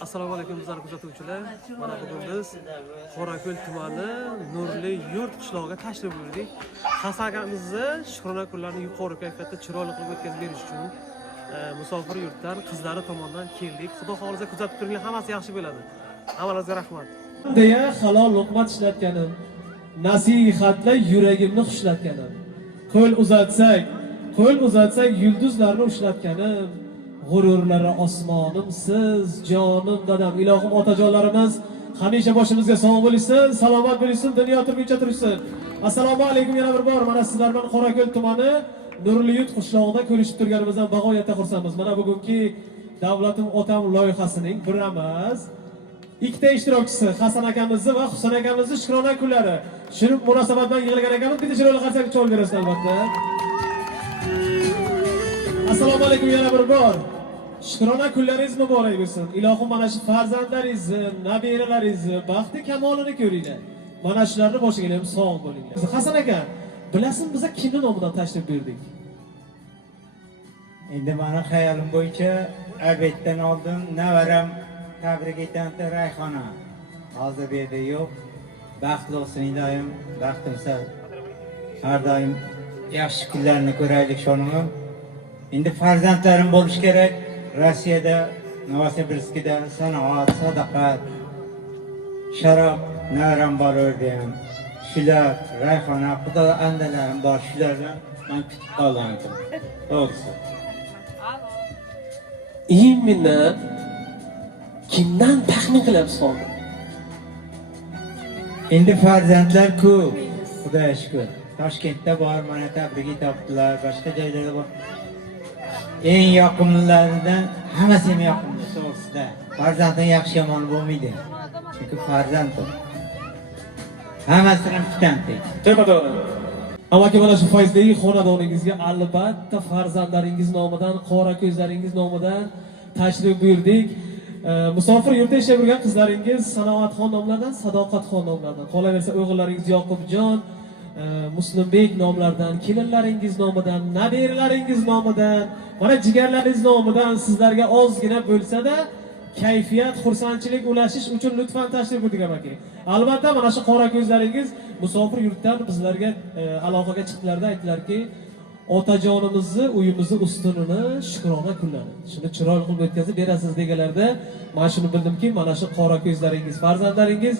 Assalomu alaykum bizlar kuzatuvchilar. Mana bugun biz Qorako'l tumani Nurli yurt qishlog'iga tashrif buyurdik. Hasan akamizni Shukrona kunlarini yuqori kayfiyatda chiroyli qilib o'tkazib berish uchun musofir yurtdan qizlari tomonidan keldik. Xudo xolisa kuzatib turinglar, hammasi yaxshi bo'ladi. Hammangizga rahmat. Deya halol luqmat ishlatganim, nasihatlar yuragimni xushlatganim. Qo'l uzatsak yulduzlarni ushlatganim. G'ururlari osmonimsiz, jonim dadam, ilohim otajonlarimiz hamisha boshimizga sog' bo'lsin, salomat bo'lsin, dunyo turguncha tursin. Assalomu alaykum yana bir bor. Mana sizlar bilan Qorako'l tumani Nurliyurt qishlog'ida ko'rishib turganimizdan bag'oyatda xursandmiz. Mana bugungi Davlatim otam loyihasining bir emas, ikkita ishtirokchisi Hasan akamizni va Husan akamizni Shukrona kunlari. Shu munosabat bilan yig'ilgan akamiz bitta chiroyli qarsak chol berasiz albatta. Assalomu alaykum yana bir bor. Shukrona kunlaringiz muborak bo'lsin. Ilohim mana shu farzandlaringizni, nabiralaringizni baxti kamolini ko'ringlar. Mana shularni boshiga ham sog' bo'linglar. Hasan aka, bilasizmi biz kimning nomidan tashrif buyurdik? Endi meni xayolim bo'yicha abetdan oldin navaram tabrik etadi Rayhona. Hozir bu yerda yo'q. Baxtli bo'lsin iloyim, baxtimsa har doim yaxshi kunlarni ko'raylik shuningim. Endi farzandlarim bo'lish kerak. Rossiyada, Novosibirskda sanoat, sadoqat, sharob navaram bor o'rdim. Shular Rayhona, xudo andalarim bor, shulardan men kutib qoldim. To'g'risi. Minnat kimdan taxmin qilyapsiz hozir? Endi farzandlar ko'p, Xudoga shukr. Toshkentda bor, mana tabrik etibdilar, boshqa joylarda bor. Eng yoqimlilaridan hammasi ham yoqimli to'g'risida. Farzandning yaxshi yomoni bo'lmaydi. Chunki farzand bu. Hammasidan fitantik. To'g'ri. Amaki mana shu foizdagi xonadoningizga albatta farzandlaringiz nomidan, qora ko'zlaringiz nomidan tashrif buyurdik. Musofir yurtda yashab yurgan qizlaringiz Sanoatxon nomlaridan, Sadoqatxon nomlaridan, qolaversa o'g'illaringiz Yoqubjon, Muslimbek nomlaridan, kelinlaringiz nomidan, nabiralaringiz nomidan, mana jigarlaringiz nomidan sizlarga ozgina bo'lsa-da kayfiyat, xursandchilik ulashish uchun lutfan tashrif buyurdik amaki. Albatta mana shu qora ko'zlaringiz musofir yurtdan bizlarga aloqaga chiqdilarda aytdilarki, otajonimizni uyimizni ustunini Shukrona kunlari. Shuni chiroyli qilib o'tkazib berasiz deganlarda, men shuni bildimki, mana shu qora ko'zlaringiz, farzandlaringiz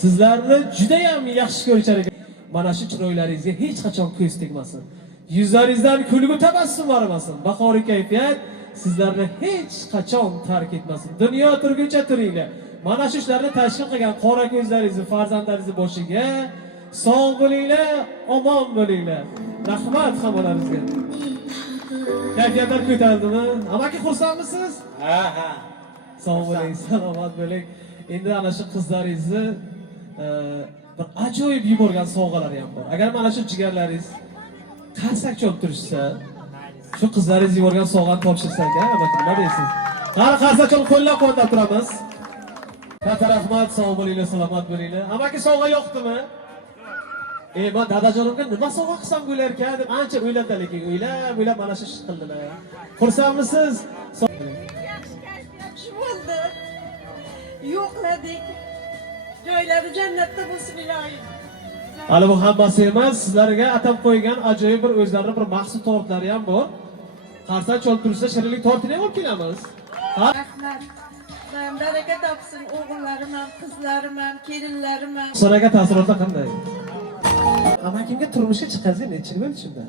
sizlarni juda ham yaxshi ko'rishar ekan. Mana shu chiroylaringizga hech qachon ko'z tegmasin. Yuzlaringizdan kulgu tabassum arimasin. Bahoriy kayfiyat sizlarni hech qachon tark etmasin. Dunyo turguncha turinglar. Mana shu ishlarni tashkil qilgan qora ko'zlaringizni, farzandlaringizni boshiga sog' bo'linglar, omon bo'linglar. Rahmat hammalaringizga. Kayfiyatlar ko'tarildimi? Amaki xursandmisiz? Ha. Sog' bo'ling, salomat bo'ling. Endi ana shu qizlaringizni bir ajoyib yuborgan sovg'alari ham bor. Agar mana shu jigarlaringiz qarsak cholib turishsa, shu qizlaringiz yuborgan sovg'ani topshirsak-a, nima deysiz? Qani qarsak cholib qo'llab-quvvatlab turamiz. Katta rahmat, sog' bo'linglar, salomat bo'linglar. Amaki sovg'a yo'qdimi? Men dadajonimga nima sovg'a qilsam bo'lar ekan deb ancha o'yladi, lekin o'ylab mana shu ish qildilar. Xursandmisiz? Yaxshi bo'ldi. Yo'qladik. Joylari jannatda bo'lsin ilohim. Hali bu hammasi emas, sizlarga atab qo'ygan ajoyib bir o'zlarining bir maxsus tortlari ham bor. Qarsak cholib tursa shirinlik tortini ham olib kelamiz. Rahmat. Baraka topsin o'g'illarim ham, qizlarim ham, kelinlarim ham. So'raga taassurotlar qanday? Amakimga turmushga chiqqaningizga necha yil bo'ldi shunda?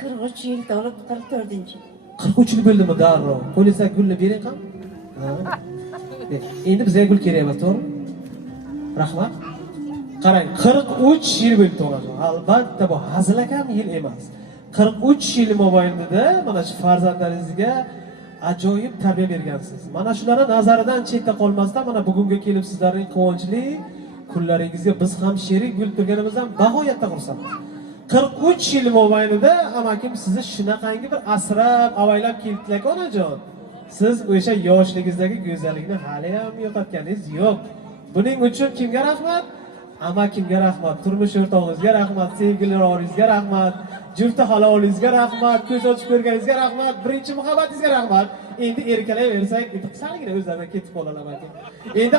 43 yil to'lib 44-chi. 43 yil bo'ldimi darrov? Qo'lingizga gulni bering ham. Endi bizga gul kerak emas, to'g'ri? Rahmat. Qarang, 43 yil bo'ldi to'g'ri. Albatta bu hazilakam yil emas. 43 yil mobaynida mana shu farzandlaringizga ajoyib tarbiya bergansiz. Mana shularni nazaridan chetda qolmasdan mana bugunga kelib sizlarning quvonchli kunlaringizga biz ham sherik bo'lib turganimizdan bag'oyatda xursandmiz. 43 yil mobaynida amakim sizni shunaqangi bir asrab, avaylab keldilar onajon. Siz o'sha yoshligingizdagi go'zallikni hali ham yo'qotganingiz yo'q. Buning uchun kimga rahmat? Amakimga rahmat, turmush o'rtog'ingizga rahmat, sevgili o'g'lingizga rahmat. Jufti halolingizga rahmat, ko'z ochib ko'rganingizga rahmat, birinchi muhabbatingizga rahmat. Endi erkalayversak, salgina o'zlaridan ketib qolaman aka. Endi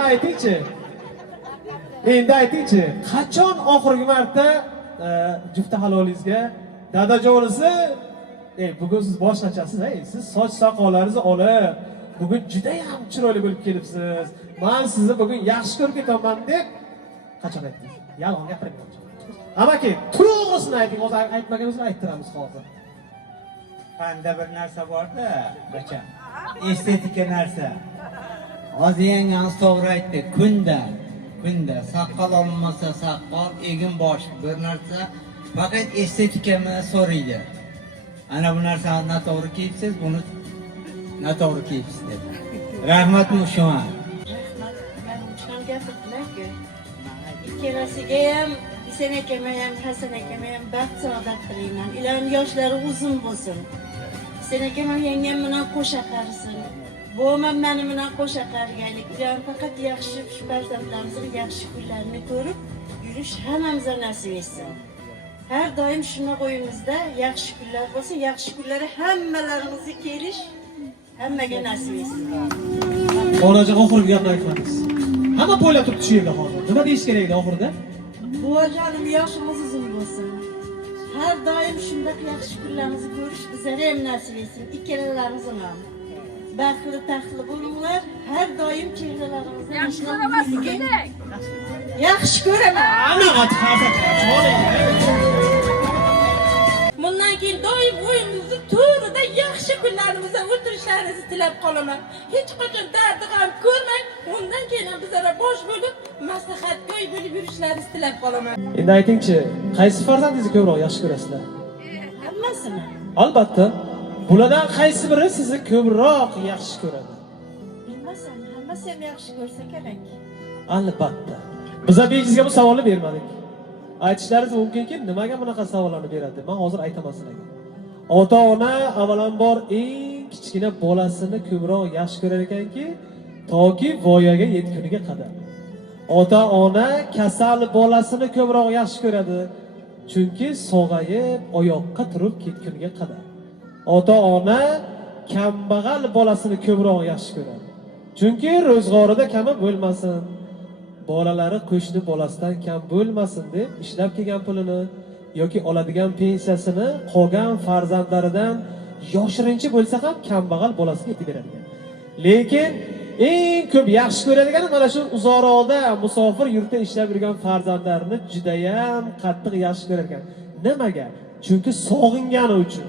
aytingchi, qachon oxirgi marta jufti halolingizga dadajonisi, bugun siz boshqachasiz, siz soch soqollaringizni olib, bugun juda ham chiroyli bo'lib kelibsiz. Men sizni bugun yaxshi ko'rib ketaman deb qachon aytdingiz? Yolg'on gapirmayman. Amaki, to'g'risini ayting, hozir aytmaganimizni ayttiramiz hozir. Fanda bir narsa bor-da, bacham. Estetika narsa. Hozir yangi to'g'ri aytdi. Kunda soqol olmasa soqol, egin bosh bir narsa, faqat estetikani so'raydi. Ana bu narsani noto'g'ri kiyibsiz, buni noto'g'ri kiyibsiz deb. Rahmat mushuma. Ben uçan gapirdilar-ku. Ikkalasiga ham Sen akama ham, Hasan akama ham baxt saodat tilayman. Ilohim yoshlari uzun bo'lsin. Sen akam ham yangam bilan qo'sha qarisin. Bo'g'am meni bilan qo'sha qarigaylik. Ilohim faqat yaxshi shu farzandlarimizning yaxshi kunlarini ko'rib yurish hammamizga nasib etsin. Har doim shuni qo'yimizda yaxshi kunlar bo'lsin, yaxshi kunlari hammalarimizga kelish hammaga nasib etsin. Onajon oxirgi gapni aytmadingiz. Hamma bo'ylab turibdi shu yerda hozir. Nima deyish kerak edi oxirida? Buvajonim yoshimiz uzun bo'lsin. Har doim shunday yaxshi kunlarimizni ko'rish bizlarga ham nasib etsin. Ikkalalarimizga ham. Baxtli taxtli bo'linglar. Har doim chehralarimizda yaxshi ko'raman. Ana Bundan keyin doim o'yinimizni to'g'rida yaxshi kunlarimizda o'tirishlaringizni tilab qolaman. Hech qachon dardi ham ko'rmang. Undan keyin ham bizlar bosh bo'lib, maslahatgo'y bo'lib yurishlaringizni tilab qolaman. Endi aytingchi, qaysi farzandingizni ko'proq yaxshi ko'rasizlar? Hammasini. Albatta, bulardan qaysi biri sizni ko'proq yaxshi ko'radi? Bilmasam, hammasi ham yaxshi ko'rsa kerak. Albatta. Biz ham bejizga bu savolni bermadik. Aytishlaringiz mumkinki, nimaga bunaqa savollarni beradi? Men hozir aytaman sizlarga. Ota-ona avvalambor eng kichkina bolasini ko'proq yaxshi ko'rar ekanki, toki voyaga yetguniga qadar. Ota-ona kasal bolasini ko'proq yaxshi ko'radi, chunki sog'ayib oyoqqa turib ketguniga qadar. Ota-ona kambag'al bolasini ko'proq yaxshi ko'radi, chunki ro'zg'orida kami bo'lmasin. Bolalari qo'shni bolasidan kam bo'lmasin deb ishlab kelgan pulini yoki oladigan pensiyasini qolgan farzandlaridan yoshirinchi bo'lsa ham kambag'al bolasiga yetib beradi. Lekin eng ko'p yaxshi ko'radigani mana shu uzoqroqda musofir yurtda ishlab yurgan farzandlarini juda ham qattiq yaxshi ko'rar ekan. Nimaga? Chunki sog'ingani uchun,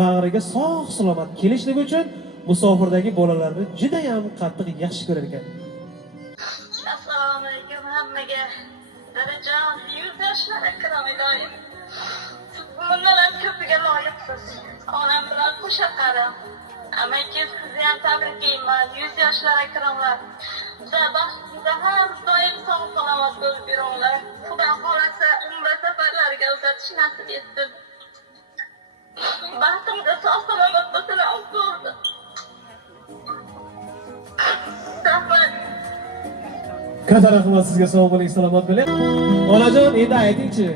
bag'riga sog' salomat kelishligi uchun musofirdagi bolalarni juda ham qattiq yaxshi ko'rar ekan. Assalomu alaykum hammaga. Dadajon, 100 yoshlar akram iloyim. Bundan ham ko'piga loyiqsiz. Onam bilan qo'sha qaram. Amakingiz sizni ham tabriklayman. 100 yoshlar akramlar. Bizlar baxtimizda har doim sog' salomat bo'lib yuringlar. Xudo xolasa umra safarlariga uzatish nasib etsin. Baxtimizda sog' salomat bo'lsin. Rahmat. Katta rahmat sizga, sog' bo'ling, salomat bo'ling. Onajon, endi aytingchi,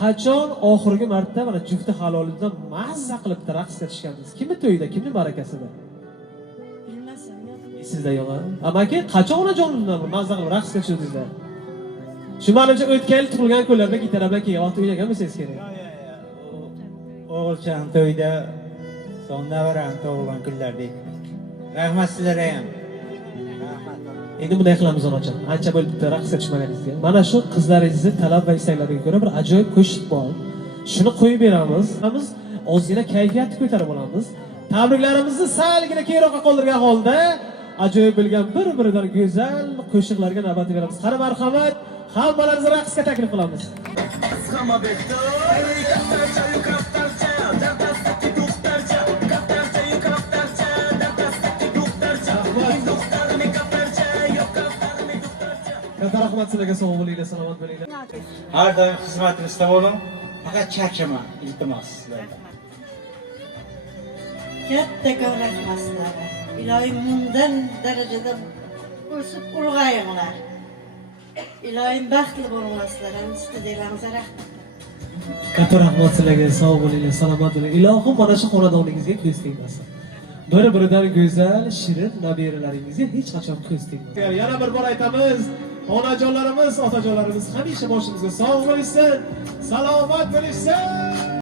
qachon oxirgi marta mana jufti halolingizdan mazza qilib raqsga tushgandingiz? Kimning to'yida, kimning barakasida? Bilmasam, yo'q. Sizda yo'q. Amaki, qachon onajoningizdan mazza qilib raqsga tushdingizlar? Shu manimcha o'tgan yil tug'ilgan kunlarda gitara bilan keyin vaqt o'ynagan bo'lsangiz kerak. O'g'ilcham to'yda, so'nda varam tug'ilgan kunlarda. Rahmat sizlarga ham. Endi bunday qilamiz onajon. Ancha bo'libdi raqsga tushmaganingizga. Mana shu qizlaringizni talab va istaklariga ko'ra bir ajoyib qo'shiq bor. Shuni qo'yib beramiz. Biz ozgina kayfiyatni ko'tarib olamiz. Tabriklarimizni salgina keyinroqqa qoldirgan holda ajoyib bo'lgan bir-biridan go'zal qo'shiqlarga navbat beramiz. Qani marhamat, hammalaringizni raqsga taklif qilamiz. Katta rahmat sizlarga, sog' bo'linglar, salomat bo'linglar. Har doim xizmatimizda bo'ling. Faqat charchama, iltimos sizlardan. Kattakon rahmat sizlarga. Ilohim bundan darajada o'sib ulg'ayinglar. Ilohim baxtli bo'linglar sizlar. Istedinglaringizga rahmat. Katta rahmat sizlarga, sog' bo'linglar, salomat bo'ling. Ilohim mana shu xonadoningizga ko'z tegmasin. Bir-biridan go'zal, shirin nabiralaringizga hech qachon ko'z tegmasin. Yana bir bor aytamiz, onajonlarimiz, otajonlarimiz hamisha boshimizga sog' bo'lishsin, salomat bo'lishsin.